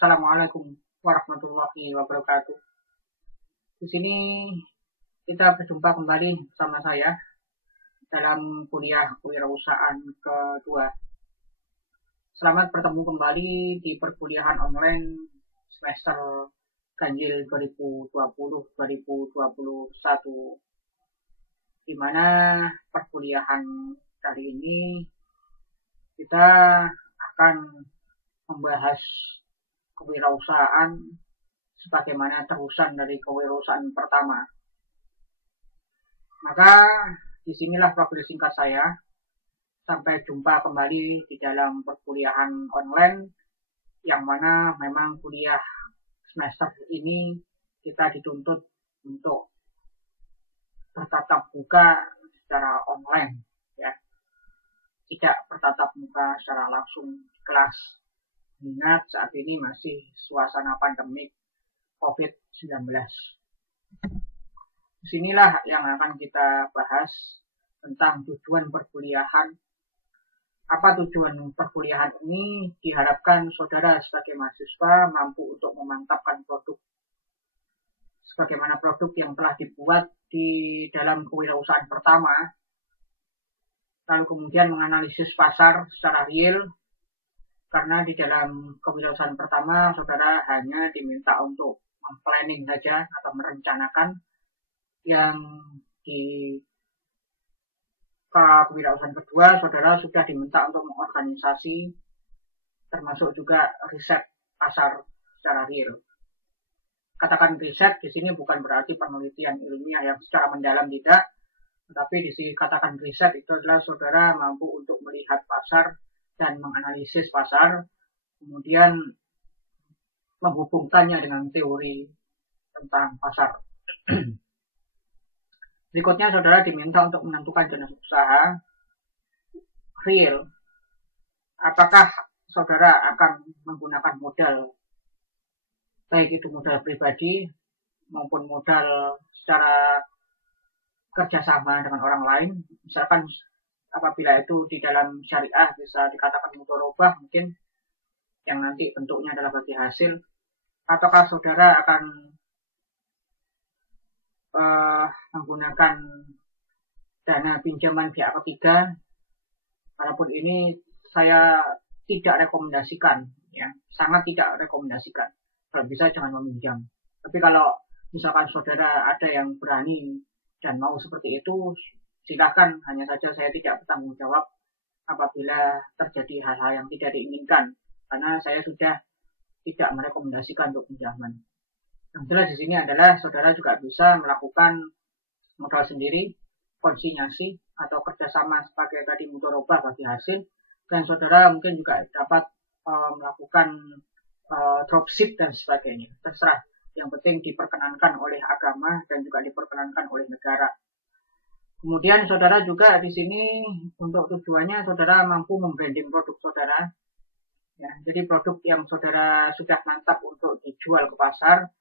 Assalamualaikum warahmatullahi wabarakatuh. Di sini kita berjumpa kembali bersama saya dalam kuliah kewirausahaan kedua. Selamat bertemu kembali di perkuliahan online semester ganjil 2020-2021, di mana perkuliahan kali ini kita akan membahas kewirausahaan sebagaimana terusan dari kewirausahaan pertama. Maka disinilah progres singkat saya. Sampai jumpa kembali di dalam perkuliahan online, yang mana memang kuliah semester ini kita dituntut untuk bertatap muka secara online, ya, tidak bertatap muka secara langsung di kelas. Ingat saat ini masih suasana pandemik COVID-19. Disinilah yang akan kita bahas tentang tujuan perkuliahan. Apa tujuan perkuliahan ini? Diharapkan saudara sebagai mahasiswa mampu untuk memantapkan produk, sebagaimana produk yang telah dibuat di dalam kewirausahaan pertama, lalu kemudian menganalisis pasar secara real, karena di dalam kewirausahaan pertama saudara hanya diminta untuk planning saja atau merencanakan. Yang di kewirausahaan kedua saudara sudah diminta untuk mengorganisasi, termasuk juga riset pasar secara real. Katakan riset di sini bukan berarti penelitian ilmiah yang secara mendalam, tidak, tetapi di sini katakan riset itu adalah saudara mampu untuk melihat pasar dan menganalisis pasar, kemudian menghubungkannya dengan teori tentang pasar. Berikutnya saudara diminta untuk menentukan jenis usaha real. Apakah saudara akan menggunakan modal, baik itu modal pribadi maupun modal secara kerjasama dengan orang lain. Misalkan apabila itu di dalam syariah bisa dikatakan mudharabah mungkin, yang nanti bentuknya adalah bagi hasil. Ataukah saudara akan menggunakan dana pinjaman pihak ketiga? Walaupun ini saya tidak rekomendasikan, ya, sangat tidak rekomendasikan. Kalau bisa jangan meminjam. Tapi kalau misalkan saudara ada yang berani dan mau seperti itu, silakan. Hanya saja saya tidak bertanggung jawab apabila terjadi hal-hal yang tidak diinginkan, karena saya sudah tidak merekomendasikan untuk pinjaman. Yang jelas di sini adalah saudara juga bisa melakukan modal sendiri, konsinyasi atau kerjasama sebagai tadi mudharabah bagi hasil, dan saudara mungkin juga dapat melakukan dropship dan sebagainya. Terserah, yang penting diperkenankan oleh agama dan juga diperkenankan oleh negara. Kemudian saudara juga di sini untuk tujuannya saudara mampu membranding produk saudara. Ya, jadi produk yang saudara sudah mantap untuk dijual ke pasar,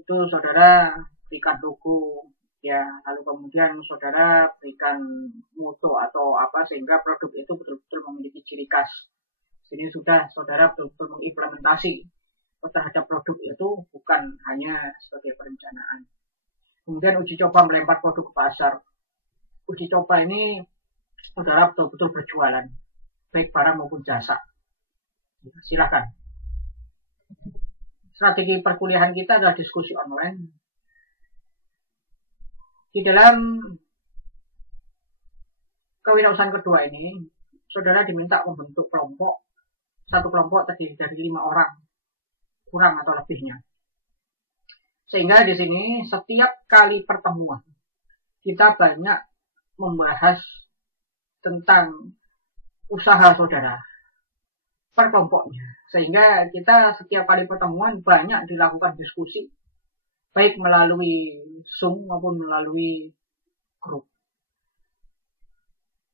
itu saudara berikan logo, ya, lalu kemudian saudara berikan moto atau apa, sehingga produk itu betul-betul memiliki ciri khas. Sini sudah saudara betul-betul mengimplementasi terhadap produk itu, bukan hanya sebagai perencanaan. Kemudian uji coba melempar produk ke pasar. Uji coba ini saudara betul-betul berjualan, baik barang maupun jasa. Silakan. Strategi perkuliahan kita adalah diskusi online. Di dalam kewirausahaan kedua ini, saudara diminta membentuk kelompok. Satu kelompok terdiri dari 5 orang, kurang atau lebihnya. Sehingga di sini setiap kali pertemuan kita banyak membahas tentang usaha saudara per kelompoknya. Sehingga kita setiap kali pertemuan banyak dilakukan diskusi, baik melalui Zoom maupun melalui grup.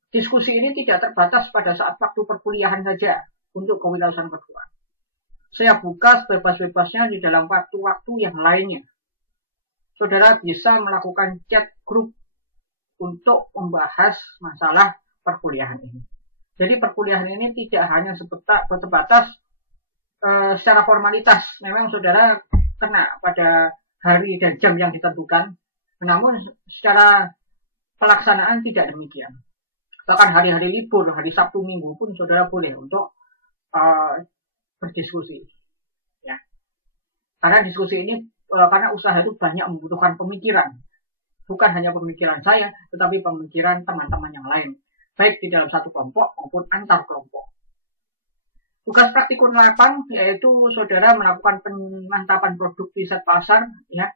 Diskusi ini tidak terbatas pada saat waktu perkuliahan saja untuk kewirausahaan kedua. Saya buka sebebas-bebasnya di dalam waktu-waktu yang lainnya. Saudara bisa melakukan chat grup untuk membahas masalah perkuliahan ini. Jadi perkuliahan ini tidak hanya sebatas secara formalitas memang saudara kena pada hari dan jam yang ditentukan, namun secara pelaksanaan tidak demikian. Bahkan hari-hari libur, hari Sabtu Minggu pun saudara boleh untuk berdiskusi. Ya. Karena diskusi ini, karena usaha itu banyak membutuhkan pemikiran. Bukan hanya pemikiran saya, tetapi pemikiran teman-teman yang lain. Baik di dalam satu kelompok maupun antar kelompok. Tugas praktikum 8 yaitu saudara melakukan pemantapan produk riset pasar, ya,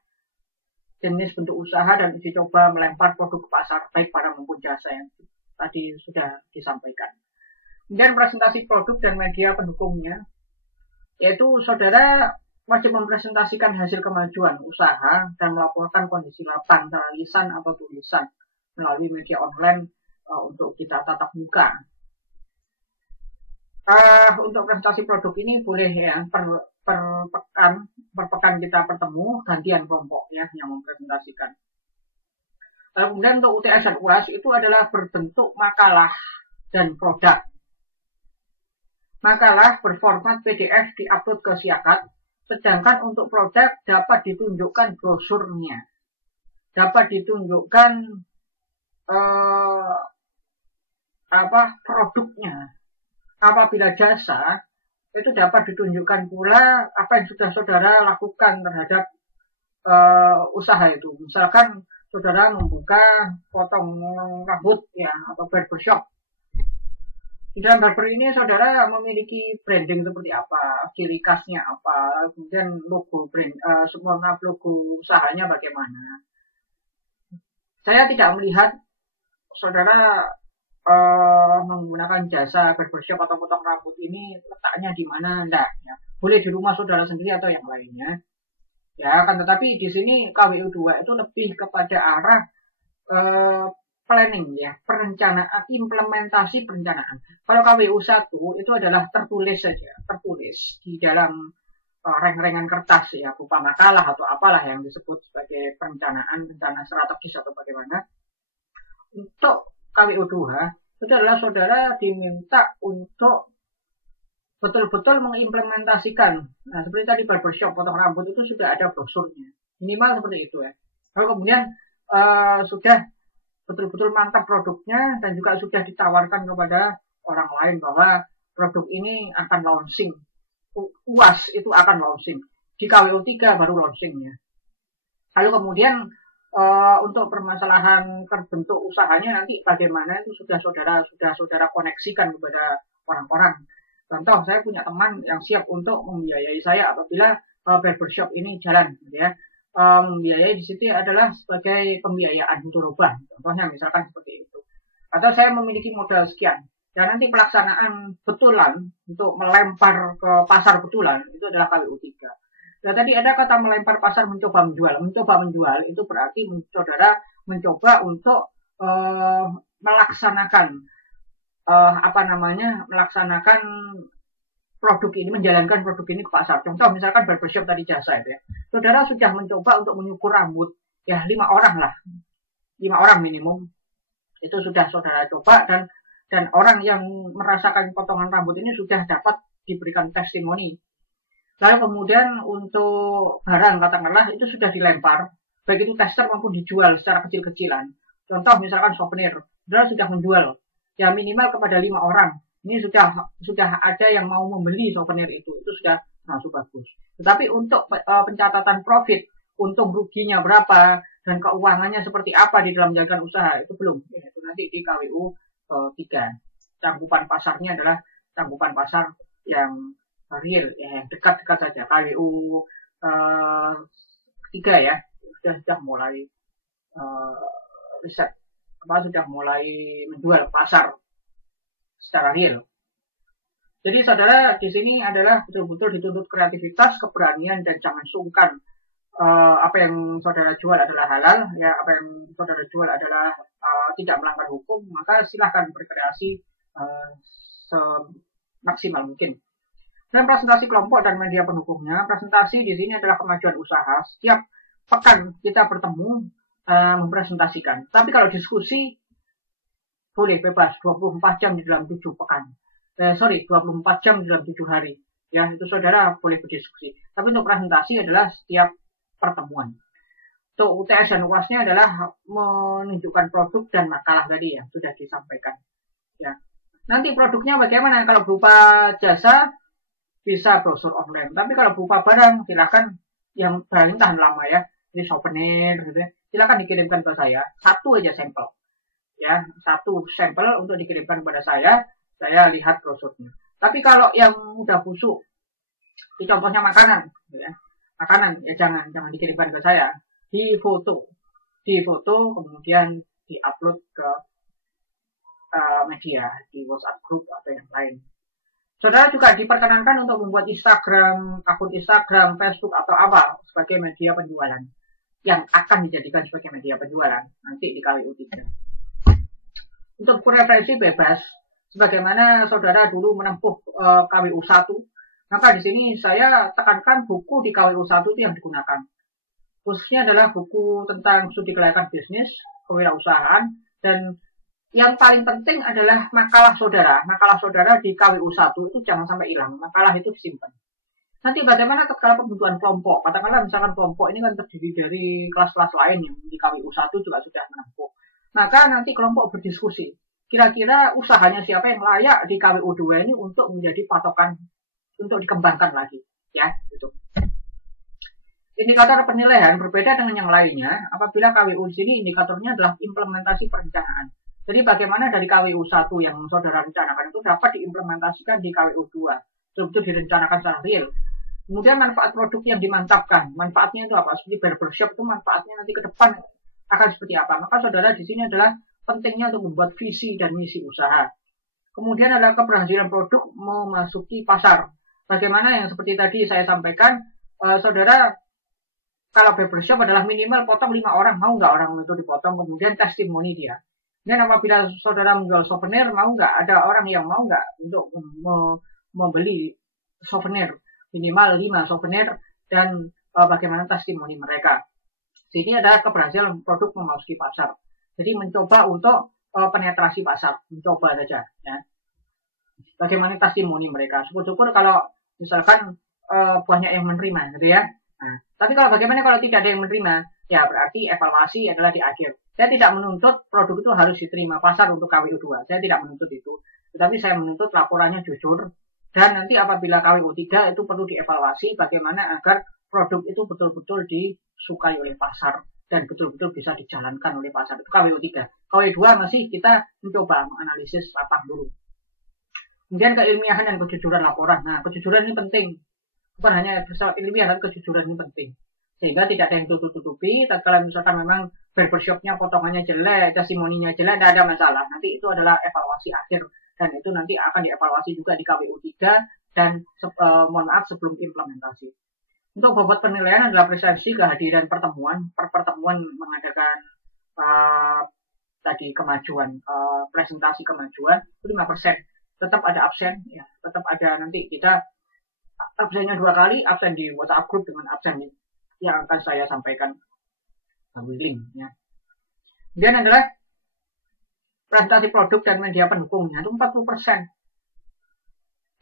jenis bentuk usaha dan uji coba melempar produk ke pasar, baik barang maupun jasa yang tadi sudah disampaikan. Kemudian presentasi produk dan media pendukungnya, yaitu saudara wajib mempresentasikan hasil kemajuan usaha dan melaporkan kondisi lapan secara lisan atau tulisan melalui media online untuk kita tatap muka. Untuk presentasi produk ini boleh ya per pekan kita bertemu, gantian kelompok ya yang mempresentasikan. Kemudian untuk UTS dan UAS itu adalah berbentuk makalah dan produk. Makalah berformat PDF diupload ke Siakat, sedangkan untuk produk dapat ditunjukkan brosurnya, dapat ditunjukkan produknya. Apabila jasa, itu dapat ditunjukkan pula apa yang sudah saudara lakukan terhadap usaha itu. Misalkan saudara membuka potong rambut ya atau barbershop. Di dalam barber ini saudara memiliki branding seperti apa, ciri khasnya apa, kemudian logo brand, semua logo usahanya bagaimana. Saya tidak melihat saudara menggunakan jasa barbershop atau potong rambut ini letaknya di mana, enggak ya. Boleh di rumah saudara sendiri atau yang lainnya. Ya, kan tetapi di sini KWU 2 itu lebih kepada arah planning ya, perencanaan, implementasi perencanaan. Kalau KWU 1 itu adalah tertulis saja, tertulis di dalam reng-rengan kertas ya, berupa makalah atau apalah yang disebut sebagai perencanaan, rencana strategis atau bagaimana. Untuk KWU 2 itu adalah saudara diminta untuk betul-betul mengimplementasikan. Nah, seperti tadi barbershop, potong rambut itu sudah ada brosurnya. Minimal seperti itu ya. Lalu kemudian sudah betul-betul mantap produknya dan juga sudah ditawarkan kepada orang lain bahwa produk ini akan launching. UAS itu akan launching. Di KWU 3 baru launchingnya. Lalu kemudian untuk permasalahan terbentuk usahanya nanti bagaimana itu sudah saudara koneksikan kepada orang-orang. Contoh, saya punya teman yang siap untuk membiayai saya apabila barbershop ini jalan, gitu ya. Membiayai di situ adalah sebagai pembiayaan mudharabah. Contohnya misalkan seperti itu. Atau saya memiliki modal sekian. Dan nanti pelaksanaan betulan untuk melempar ke pasar betulan itu adalah KWU 3. Nah, tadi ada kata melempar pasar, mencoba menjual. Mencoba menjual itu berarti saudara mencoba untuk melaksanakan melaksanakan produk ini, menjalankan produk ini ke pasar. Contoh misalkan barbershop tadi jasa itu ya. Saudara sudah mencoba untuk menyukur rambut ya 5 orang lah. 5 orang minimum. Itu sudah saudara coba dan orang yang merasakan potongan rambut ini sudah dapat diberikan testimoni. Lalu kemudian untuk barang katakanlah itu sudah dilempar, baik itu tester maupun dijual secara kecil-kecilan. Contoh misalkan souvenir, saudara sudah menjual, ya minimal kepada 5 orang. Ini sudah ada yang mau membeli souvenir itu sudah langsung bagus. Tetapi untuk pencatatan profit, untung ruginya berapa dan keuangannya seperti apa di dalam menjalankan usaha itu belum. Ya, itu nanti di KWU 3. Cangkupan pasarnya adalah cangkupan pasar yang real ya, yang dekat-dekat saja. KWU 3 ya sudah mulai riset, sudah mulai menjual pasar secara real. Jadi saudara di sini adalah betul-betul dituntut kreativitas, keberanian dan jangan sungkan. Apa yang saudara jual adalah halal, ya apa yang saudara jual adalah tidak melanggar hukum, maka silahkan berkreasi semaksimal mungkin. Dan presentasi kelompok dan media pendukungnya, presentasi di sini adalah kemajuan usaha. Setiap pekan kita bertemu mempresentasikan. Tapi kalau diskusi boleh bebas 24 jam di dalam 7 pekan. 24 jam di dalam 7 hari. Ya, itu saudara boleh berdiskusi. Tapi untuk presentasi adalah setiap pertemuan. Untuk UTS dan UASnya adalah menunjukkan produk dan makalah tadi yang sudah disampaikan. Ya. Nanti produknya bagaimana? Kalau berupa jasa bisa brosur online. Tapi kalau berupa barang silakan yang barang tahan lama ya. Ini souvenir gitu ya. Silakan dikirimkan ke saya. Satu aja sampel. Ya, satu sampel untuk dikirimkan kepada saya lihat brosurnya. Tapi kalau yang udah busuk, ini contohnya makanan, ya. Makanan ya jangan dikirimkan ke saya, difoto kemudian diupload ke media di WhatsApp group atau yang lain. Saudara juga diperkenankan untuk membuat akun Instagram, Facebook atau apa sebagai media penjualan yang akan dijadikan sebagai media penjualan nanti di KWU 3. Untuk referensi bebas, sebagaimana saudara dulu menempuh KWU 1, maka di sini saya tekankan buku di KWU 1 itu yang digunakan. Khususnya adalah buku tentang studi kelayakan bisnis, kewirausahaan, dan yang paling penting adalah makalah saudara. Makalah saudara di KWU 1 itu jangan sampai hilang. Makalah itu disimpan. Nanti bagaimana ketika pembentukan kelompok? Katakanlah misalkan kelompok ini kan terdiri dari kelas-kelas lain yang di KWU 1 juga sudah menempuh. Maka nanti kelompok berdiskusi. Kira-kira usahanya siapa yang layak di KWU 2 ini untuk menjadi patokan untuk dikembangkan lagi. Ya, gitu. Indikator penilaian berbeda dengan yang lainnya apabila KWU di sini indikatornya adalah implementasi perencanaan. Jadi bagaimana dari KWU 1 yang saudara rencanakan itu dapat diimplementasikan di KWU 2. Betul-betul direncanakan secara real. Kemudian manfaat produk yang dimantapkan. Manfaatnya itu apa? Seperti barbershop itu manfaatnya nanti ke depan akan seperti apa? Maka saudara di sini adalah pentingnya untuk membuat visi dan misi usaha. Kemudian adalah keberhasilan produk memasuki pasar. Bagaimana yang seperti tadi saya sampaikan, saudara kalau barbershop adalah minimal potong 5 orang, mau nggak orang itu dipotong, kemudian testimoni dia. Dan apabila saudara menjual souvenir, mau nggak ada orang yang mau nggak untuk membeli souvenir, minimal 5 souvenir dan bagaimana testimoni mereka. Ini adalah keberhasilan produk memasuki pasar. Jadi mencoba untuk penetrasi pasar, mencoba saja. Ya. Bagaimana testimoni mereka. Syukur-syukur kalau misalkan banyak yang menerima, gitu ya. Nah, tapi kalau bagaimana kalau tidak ada yang menerima, ya berarti evaluasi adalah di akhir. Saya tidak menuntut produk itu harus diterima pasar untuk KWU 2. Saya tidak menuntut itu. Tetapi saya menuntut laporannya jujur. Dan nanti apabila KWU 3 itu perlu dievaluasi bagaimana agar produk itu betul-betul disukai oleh pasar. Dan betul-betul bisa dijalankan oleh pasar. Itu KWU 3. KWU 2 masih kita mencoba menganalisis lapang dulu. Kemudian keilmiahan dan kejujuran laporan. Nah, kejujuran ini penting. Bukan hanya bersifat ilmiah, tapi kejujuran ini penting. Sehingga tidak ada yang tutup-tutupi. Kalau misalkan memang barbershopnya potongannya jelek, testimoninya jelek, tidak ada masalah. Nanti itu adalah evaluasi akhir. Dan itu nanti akan dievaluasi juga di KWU 3 dan mohon maaf sebelum implementasi. Untuk bobot penilaian adalah presensi, kehadiran pertemuan. Pertemuan mengadakan tadi kemajuan, presentasi kemajuan, itu 5%. Tetap ada absen, ya. Tetap ada nanti kita absennya 2 kali, absen di WhatsApp group dengan absen yang akan saya sampaikan sambil link. Ya. Kemudian adalah presentasi produk dan media pendukungnya itu 40%.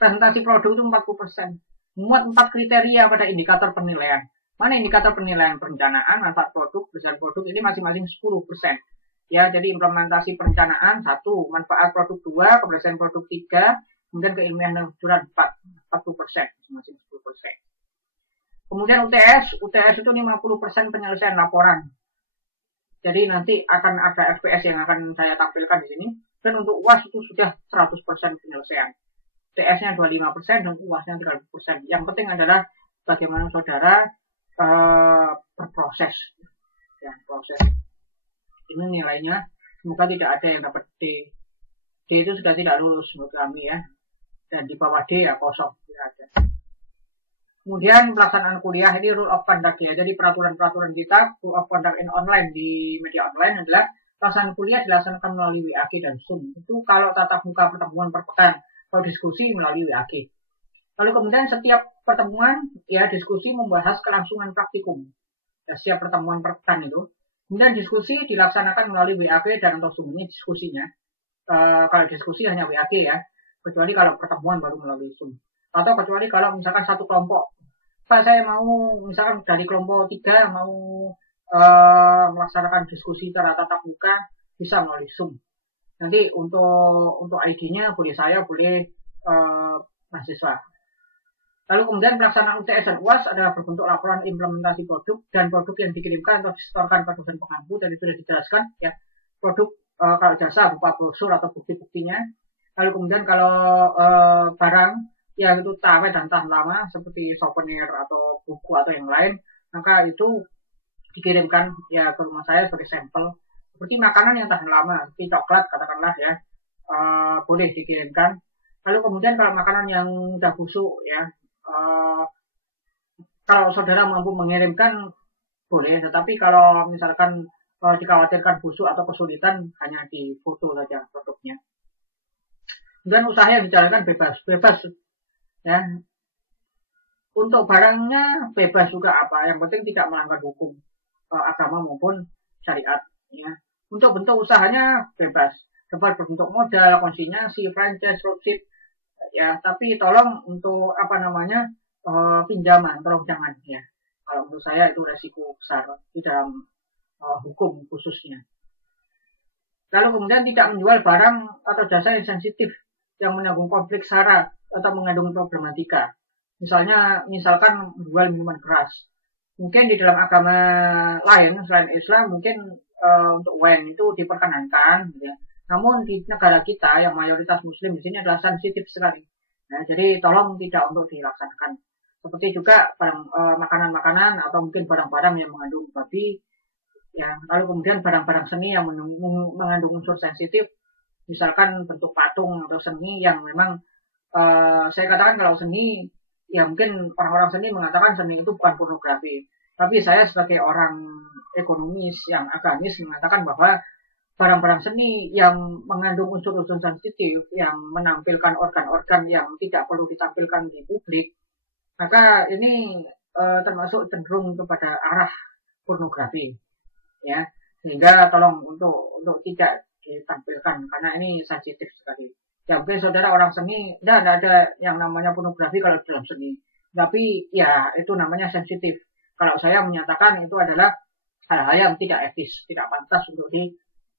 Presentasi produk itu 40%. Muat 4 kriteria pada indikator penilaian. Mana indikator penilaian perencanaan, manfaat produk, besar produk ini masing-masing 10%. Ya, jadi implementasi perencanaan 1, manfaat produk 2, keberhasilan produk 3, kemudian keilmiahan dan kejujuran 40%, masing-masing 10%. Kemudian UTS itu 50% penyelesaian laporan. Jadi nanti akan ada FPS yang akan saya tampilkan di sini. Dan untuk UAS itu sudah 100% penyelesaian. UTS-nya 25% dan UAS-nya 30%. Yang penting adalah bagaimana saudara berproses. Ya, proses. Ini nilainya. Semoga tidak ada yang dapat D. D itu sudah tidak lulus menurut kami ya. Dan di bawah D ya kosong. Tidak ada. Kemudian pelaksanaan kuliah ini rule of conduct ya. Jadi peraturan-peraturan kita rule of conduct in online di media online adalah pelaksanaan kuliah dilaksanakan melalui WAG dan Zoom. Itu kalau tatap muka pertemuan per pekan, kalau diskusi melalui WAG. Lalu kemudian setiap pertemuan ya diskusi membahas kelangsungan praktikum. Ya, setiap pertemuan per pekan itu. Kemudian diskusi dilaksanakan melalui WAG dan atau Zoom ini diskusinya. Kalau diskusi hanya WAG ya. Kecuali kalau pertemuan baru melalui Zoom. Atau kecuali kalau misalkan satu kelompok, Pak saya mau misalkan dari kelompok 3 mau melaksanakan diskusi secara tatap muka, bisa melalui Zoom. Nanti untuk ID-nya boleh saya, boleh mahasiswa. Lalu kemudian pelaksanaan UTS dan UAS adalah berbentuk laporan implementasi produk dan produk yang dikirimkan atau disetorkan ke dosen pengampu. Tadi sudah dijelaskan ya, produk kalau jasa berupa brosur atau bukti-buktinya. Lalu kemudian kalau barang yang itu awet dan tahan lama seperti souvenir atau buku atau yang lain, maka itu dikirimkan ya ke rumah saya sebagai sampel. Seperti makanan yang tahan lama, seperti coklat katakanlah ya, boleh dikirimkan. Lalu kemudian kalau makanan yang sudah busuk ya, kalau saudara mampu mengirimkan boleh, tetapi kalau misalkan dikhawatirkan busuk atau kesulitan, hanya di foto saja produknya. Dan usaha yang dijalankan bebas ya. Untuk barangnya bebas juga apa, yang penting tidak melanggar hukum agama maupun syariat ya. Untuk bentuk usahanya bebas, dapat berbentuk modal, konsinyasi, franchise, dropship ya, tapi tolong untuk pinjaman tolong jangan ya. Kalau menurut saya itu resiko besar di dalam hukum khususnya. Lalu kemudian tidak menjual barang atau jasa yang sensitif yang menanggung konflik sara atau mengandung problematika. Misalkan menjual minuman keras. Mungkin di dalam agama lain selain Islam mungkin untuk wine itu diperkenankan ya. Namun di negara kita yang mayoritas muslim di sini adalah sensitif sekali. Nah, jadi tolong tidak untuk dilaksanakan. Seperti juga barang makanan-makanan atau mungkin barang-barang yang mengandung babi ya. Lalu kemudian barang-barang seni yang mengandung unsur sensitif, misalkan bentuk patung atau seni yang memang saya katakan kalau seni ya mungkin orang-orang seni mengatakan seni itu bukan pornografi. Tapi saya sebagai orang ekonomis yang agamis mengatakan bahwa barang-barang seni yang mengandung unsur-unsur sensitif, yang menampilkan organ-organ yang tidak perlu ditampilkan di publik, maka ini termasuk cenderung kepada arah pornografi, ya. Sehingga tolong untuk tidak ditampilkan karena ini sensitif sekali. Ya mungkin saudara orang seni, tidak ada yang namanya pornografi kalau dalam seni, tapi ya itu namanya sensitif. Kalau saya menyatakan itu adalah hal-hal yang tidak etis, tidak pantas untuk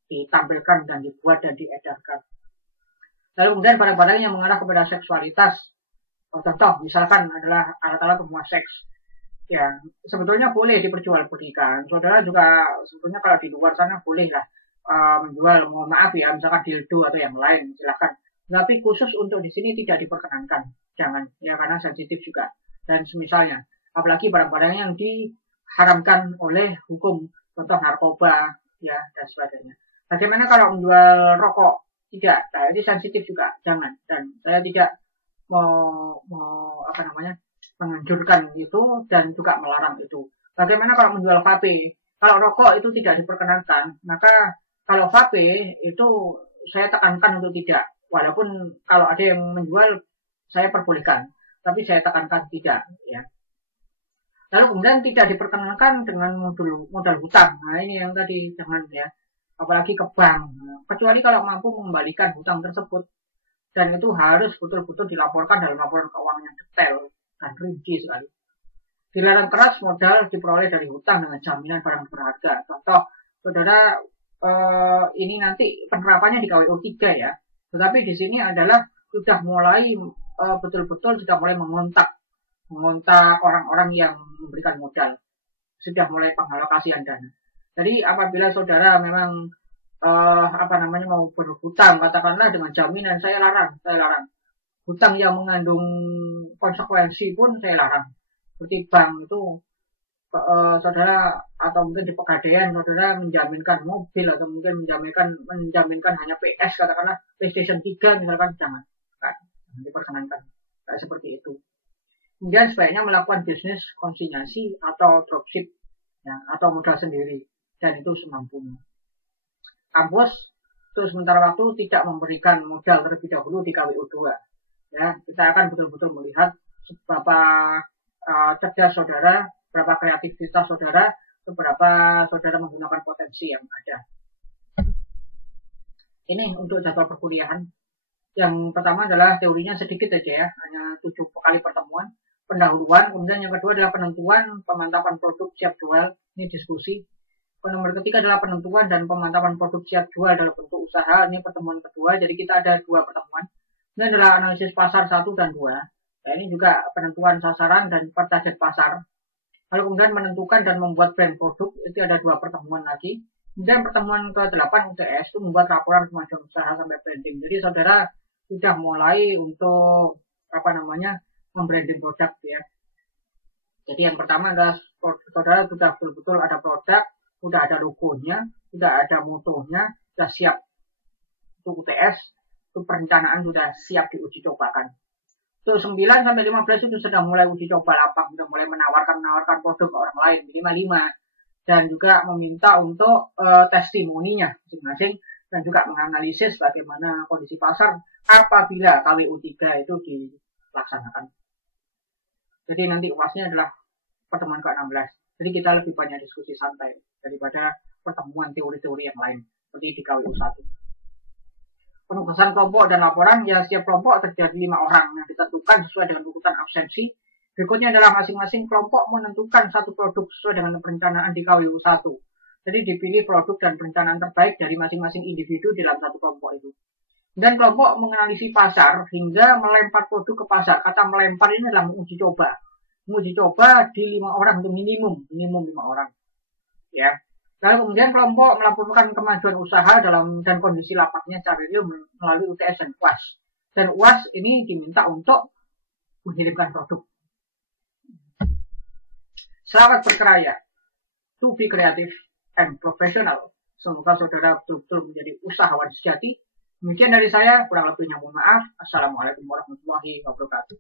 ditampilkan dan dibuat dan diedarkan. Lalu kemudian barang-barang yang mengarah kepada seksualitas, contoh misalkan adalah alat-alat pemuas seks, ya sebetulnya boleh diperjualbelikan. Saudara juga sebetulnya kalau di luar sana boleh lah menjual, mohon maaf ya, misalkan dildo atau yang lain, silakan. Tapi khusus untuk di sini tidak diperkenankan, jangan ya karena sensitif juga dan semisalnya. Apalagi barang-barang yang diharamkan oleh hukum, contoh narkoba ya dan sebagainya. Bagaimana kalau menjual rokok? Tidak, nah, ini sensitif juga, jangan. Dan saya tidak menganjurkan itu dan juga melarang itu. Bagaimana kalau menjual vape? Kalau rokok itu tidak diperkenankan, maka kalau vape itu saya tekankan untuk tidak. Walaupun kalau ada yang menjual saya perbolehkan, tapi saya tekankan tidak ya. Lalu kemudian tidak diperkenankan dengan modal hutang. Nah ini yang tadi jangan ya. Apalagi ke bank. Kecuali kalau mampu mengembalikan hutang tersebut. Dan itu harus betul-betul dilaporkan dalam laporan keuangan yang detail dan rinci sekali. Dilarang keras modal diperoleh dari hutang dengan jaminan barang berharga. Contoh, saudara ini nanti penerapannya di KWO 3 ya. Tetapi di sini adalah sudah mulai betul-betul sudah mulai mengontak orang-orang yang memberikan modal, sudah mulai pengalokasian dana. Jadi apabila saudara memang mau berhutang, katakanlah dengan jaminan, saya larang. Hutang yang mengandung konsekuensi pun saya larang. Seperti bank itu saudara atau mungkin di Pegadaian saudara menjaminkan mobil atau mungkin menjaminkan hanya PS, katakanlah PlayStation 3 misalkan, jangan diperkenankan kayak seperti itu. Kemudian sebaiknya melakukan bisnis konsinyasi atau dropship ya, atau modal sendiri dan itu semampunya. Kampus terus sementara waktu tidak memberikan modal terlebih dahulu di KWO 2 ya. Kita akan betul-betul melihat seberapa cerdas saudara, berapa kreativitas saudara, seberapa saudara menggunakan potensi yang ada. Ini untuk jadwal perkuliahan. Yang pertama adalah teorinya sedikit aja ya, hanya 7 kali pertemuan. Pendahuluan, kemudian yang kedua adalah penentuan, pemantapan produk siap jual, ini diskusi. Nomor ketiga adalah penentuan dan pemantapan produk siap jual dalam bentuk usaha, ini pertemuan kedua, jadi kita ada 2 pertemuan. Ini adalah analisis pasar 1 dan 2, ya, ini juga penentuan sasaran dan target pasar. Lalu kemudian menentukan dan membuat brand produk, itu ada 2 pertemuan lagi. Kemudian pertemuan ke-8 UTS itu membuat laporan kemajuan usaha sampai branding. Jadi saudara sudah mulai untuk membranding produk ya. Jadi yang pertama adalah saudara sudah betul-betul ada produk, sudah ada logonya, sudah ada motonya, sudah siap untuk UTS, itu perencanaan sudah siap diuji cobakan. Terus 9 sampai 15 itu sudah mulai uji coba lapak, sudah mulai menawarkan produk ke orang lain minimal 5 dan juga meminta untuk testimoninya masing-masing dan juga menganalisis bagaimana kondisi pasar apabila KWU 3 itu dilaksanakan. Jadi nanti UASnya adalah pertemuan ke-16. Jadi kita lebih banyak diskusi santai daripada pertemuan teori-teori yang lain seperti di KWU 1. Penugasan kelompok dan laporan, ya setiap kelompok terjadi 5 orang yang ditentukan sesuai dengan urutan absensi. Berikutnya adalah masing-masing kelompok menentukan satu produk sesuai dengan perencanaan di KWU 1. Jadi dipilih produk dan perencanaan terbaik dari masing-masing individu dalam satu kelompok itu. Dan kelompok menganalisis pasar hingga melempar produk ke pasar. Kata melempar ini adalah menguji coba. Menguji coba di 5 orang itu minimum 5 orang. Ya. Lalu kemudian kelompok melaporkan kemajuan usaha dan kondisi lapaknya secara real melalui UTS dan UAS. Dan UAS ini diminta untuk mengirimkan produk. Selamat berkarya. To be creative and professional. Semoga saudara betul-betul menjadi usahawan sejati. Demikian dari saya, kurang lebihnya mohon maaf. Assalamualaikum warahmatullahi wabarakatuh.